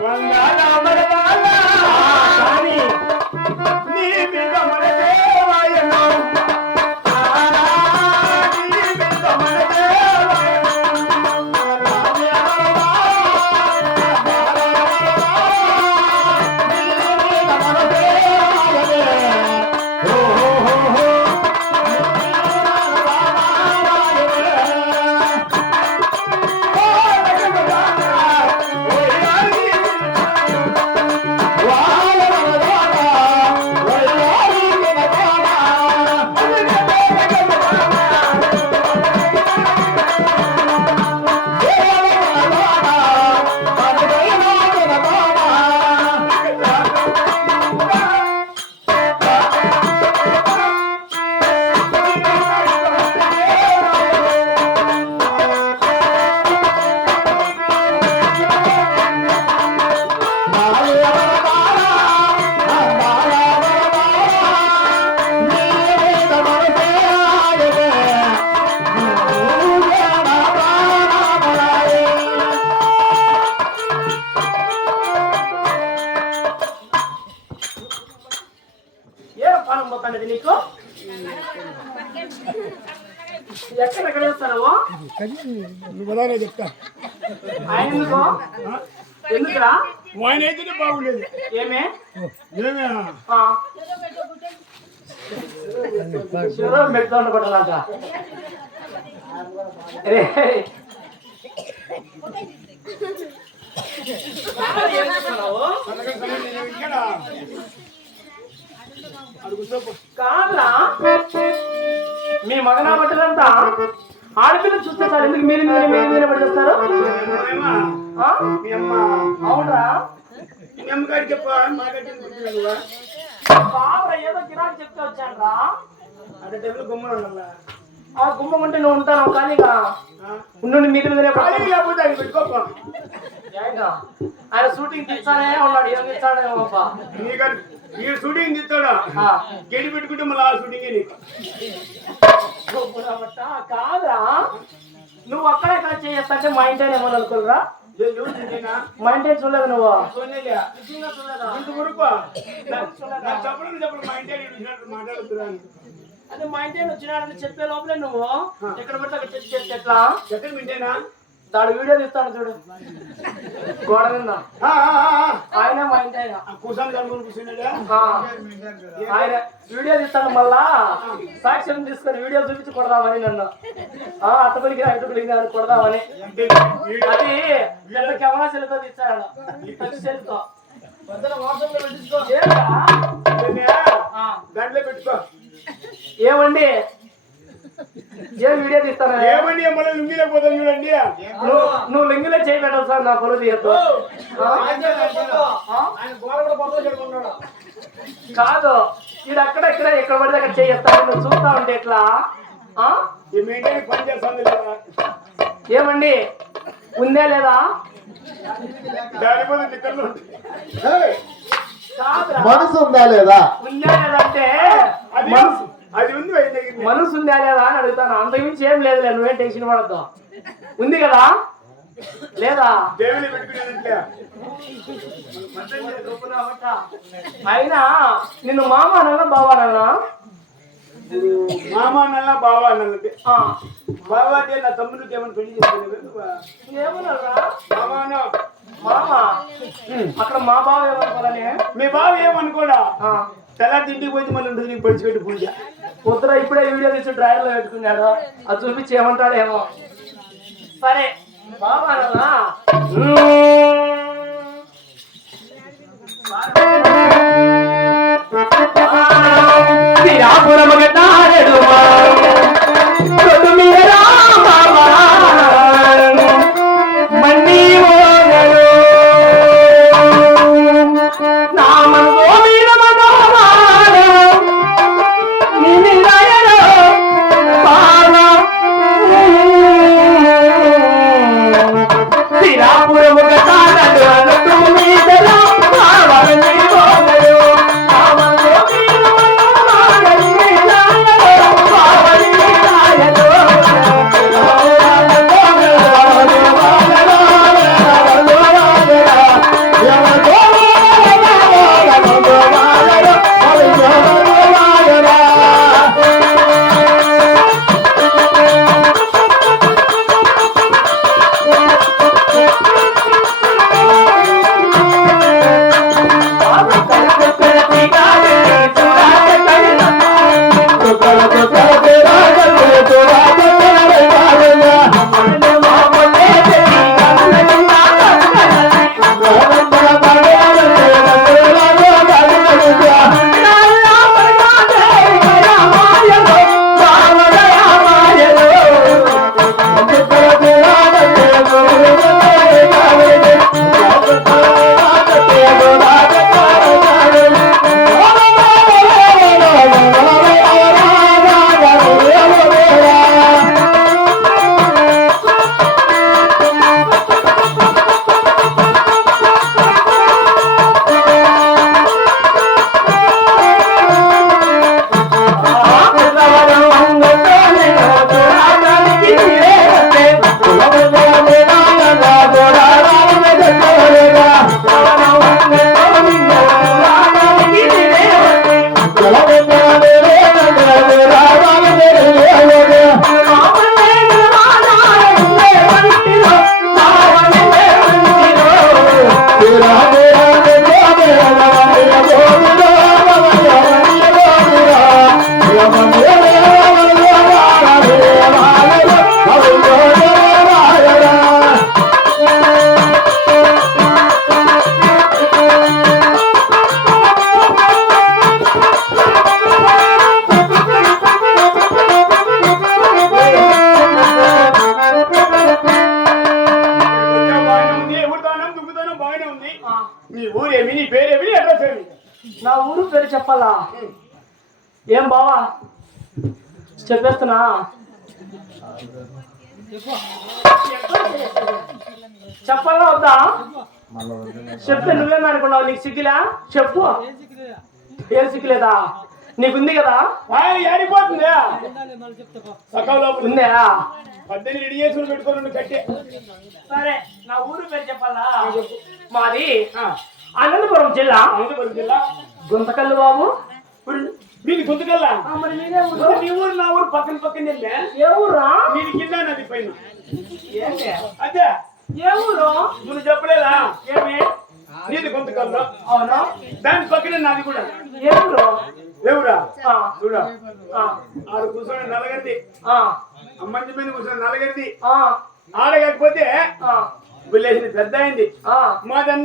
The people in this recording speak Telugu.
¡Banda! ఎక్కడెక్కడ వేస్తావు నువ్వు అలానే చెప్తా ఆయన ఎందుకురా? అయితేనే బాగుండేది. ఏమే? ఏమే. శివరాం పెడతా ఉండకూడదంట కాదురా. మీ మగనా బట్టలంతా ఆడపిల్ల చూస్తే సార్ ఎందుకు మీరు మీరు మీద పడి చేస్తారు ఏమ్మా? ఆ? మీ అమ్మ. అవునరా? బాబరా ఏదో గిరాకు చెప్తే వచ్చానరా. అదే టైంలో గుమ్మలు ఉండాలా ఆ గుమ్మం ఉంటే నువ్వు ఉంటాను ఖాళీగా? ఉండు మీరు మీదనే పడి ఖాళీ లేకపోతే పెట్టుకోపా? ఆయన షూటింగ్ తీస్తానే ఉన్నాడు ఏం తీస్తాడేమో అబ్బా. నీకని ఈ షూటింగ్ తీస్తాడా. గెడి పెట్టుకుంటే మళ్ళీ ఆ షూటింగే కాదురా. నువ్వు అక్కడ ఎక్కడ చేస్తా మా ఇంటి ఏమో అనుకోరా? మా ఇంటి చూడలేదు నువ్వు? మాట్లాడుతున్నాను అదే మా ఇంటి వచ్చినాడని చెప్పే లోపలే నువ్వు. ఎక్కడ పడితే అక్కడ చేస్తే ఎట్లా? ఎక్కడ వింటేనా? దాడు వీడియో తీస్తాడు చూడు. గోడ మీద. ఆయన మా ఇంటి ఆయన. కూర్చొని కూర్చున్నాడా. ఆయన వీడియో తీస్తాడు మళ్ళా. సాక్ష్యం తీసుకొని వీడియో చూపించి కొడదామని నన్ను. ఆ అట్ట కొలికిన ఇటు కొలికిన అని కొడదామని. అంటే అది పెద్ద కెమెరా సెల్తో. తీస్తాడు టచ్ సెల్తో దాంట్లో పెట్టుకో. ఏమండి? ఏం వీడియో తీస్తారా? ఏమని మళ్ళీ లుంగిలేకపోతాం చూడండి. నువ్వు నువ్వు లింగిలే చేయి పెట్టాలి సార్ నా పొరుగు తీయద్దు. కాదు ఇది అక్కడ ఇక్కడ ఎక్కడ పడితే అక్కడ చేయిస్తాను. నువ్వు చూస్తా ఉంటే ఎట్లా? ఏమండి? ఉందే లేదా. మనసు ఉందా లేదా? ఉందే లేదంటే అది మనసు అది ఉంది మనసు ఉందా లేదా అని అడుగుతాను. అంతకుమించి ఏం లేదులే నువ్వేం టెన్షన్ పడద్దు. ఉంది కదా? లేదా? అయినా నిన్ను మామ అన్నా బావా అన్నా మామ నల్ల బావ అన్నది బావ అంటే నా తమ్ముడికి ఏమైనా పెళ్ళి అన్న మామ అక్కడ మా బావ ఏమనుకోవాలని? మీ బావ ఏమనుకోడా? తెల్లారి ఇంటికి పోయి మళ్ళీ ఉంటుంది నీకు పడిచిపెట్టి పూజ. పొద్దున ఇప్పుడే వీడియో తీసి డ్రైవర్లో పెట్టుకున్నాడు. అది చూపించి ఏమంటాడేమో సరే బాబా అన్నా Yeah. ఉంది ఆ, నీ ఊరేమి నీ పేరేమి నీ అడ్రస్ ఏమి? నా ఊరు పేరు చెప్పాలా? ఏం బావా? చెప్పేస్తున్నా. చెప్పాలా వద్దా? చెప్తే నువ్వేం అనుకున్నావు? నీకు సిగ్గులా? చెప్పు. ఏం సిగ్గులేదా? నీకుంది కదా? ఆయన ఏడిపోతుందా? సకాల లోపల ఉందా? పద్దెనిమిది రెడీ చేసుకుని పెట్టుకోను కట్టే. సరే నా ఊరు పేరు చెప్పాలా? మాది అనంతపురం జిల్లా. అనంతపురం జిల్లా. గుంతకల్లు బాబు. మీది గుంతకల్లా? ఆ, మరి మీదే ఊరు. నీ ఊరు నా ఊరు పక్కన పక్కన ఏ ఊరా? నీది కింద నది పైన. ఏంటి? అదే. ఏ ఊరు? నువ్వు చెప్పలేదా? ఏమి? నీది గుంతకల్లా. అవునా? దాని పక్కనే నాది కూడా. ఏ ఊరు? దేవుడా? ఆ, చూడా ఆ, ఆడ కూర్చొని ఆ, అమ్మంచి మీద కూర్చొని నలగరిది ఆ, ఆడకపోతే ఆ, విలేజ్ పెద్ద అయింది. ఆ. మాదన్న